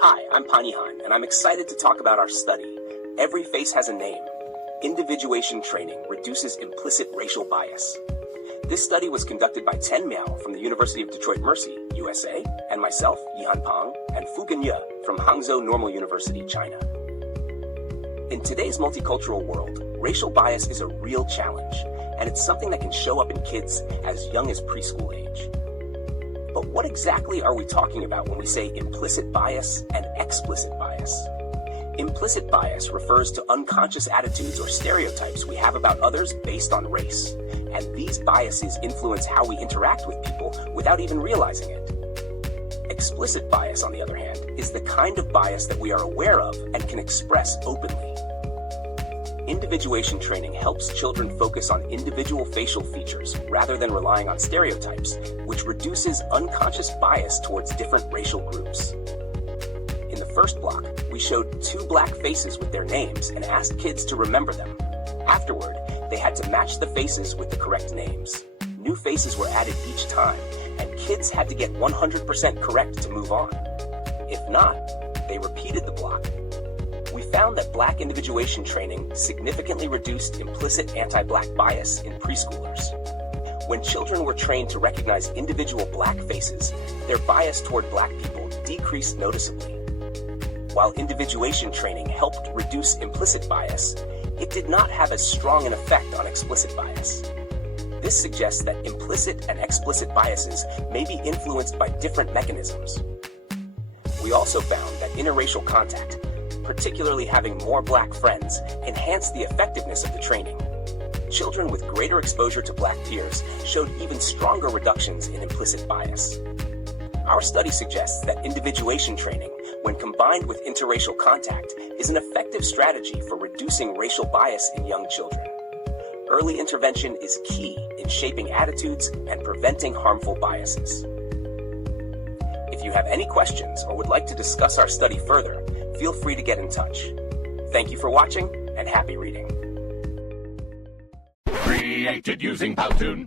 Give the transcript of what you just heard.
Hi, I'm Pani Han, and I'm excited to talk about our study, Every Face Has a Name. Individuation Training Reduces Implicit Racial Bias. This study was conducted by Ten Miao from the University of Detroit Mercy, USA, and myself, Yihan Pang, and Fugen Ye from Hangzhou Normal University, China. In today's multicultural world, racial bias is a real challenge, and it's something that can show up in kids as young as preschool age. But what exactly are we talking about when we say implicit bias and explicit bias? Implicit bias refers to unconscious attitudes or stereotypes we have about others based on race, and these biases influence how we interact with people without even realizing it. Explicit bias, on the other hand, is the kind of bias that we are aware of and can express openly. Individuation training helps children focus on individual facial features rather than relying on stereotypes, which reduces unconscious bias towards different racial groups. In the first block, we showed two black faces with their names and asked kids to remember them. Afterward, they had to match the faces with the correct names. New faces were added each time, and kids had to get 100% correct to move on. If not, they repeated the block. We found that black individuation training significantly reduced implicit anti-black bias in preschoolers. When children were trained to recognize individual black faces, their bias toward black people decreased noticeably. While individuation training helped reduce implicit bias, it did not have as strong an effect on explicit bias. This suggests that implicit and explicit biases may be influenced by different mechanisms. We also found that interracial contact, particularly having more black friends, enhanced the effectiveness of the training. Children with greater exposure to black peers showed even stronger reductions in implicit bias. Our study suggests that individuation training, when combined with interracial contact, is an effective strategy for reducing racial bias in young children. Early intervention is key in shaping attitudes and preventing harmful biases. If you have any questions or would like to discuss our study further, feel free to get in touch. Thank you for watching, and happy reading. Created using Powtoon.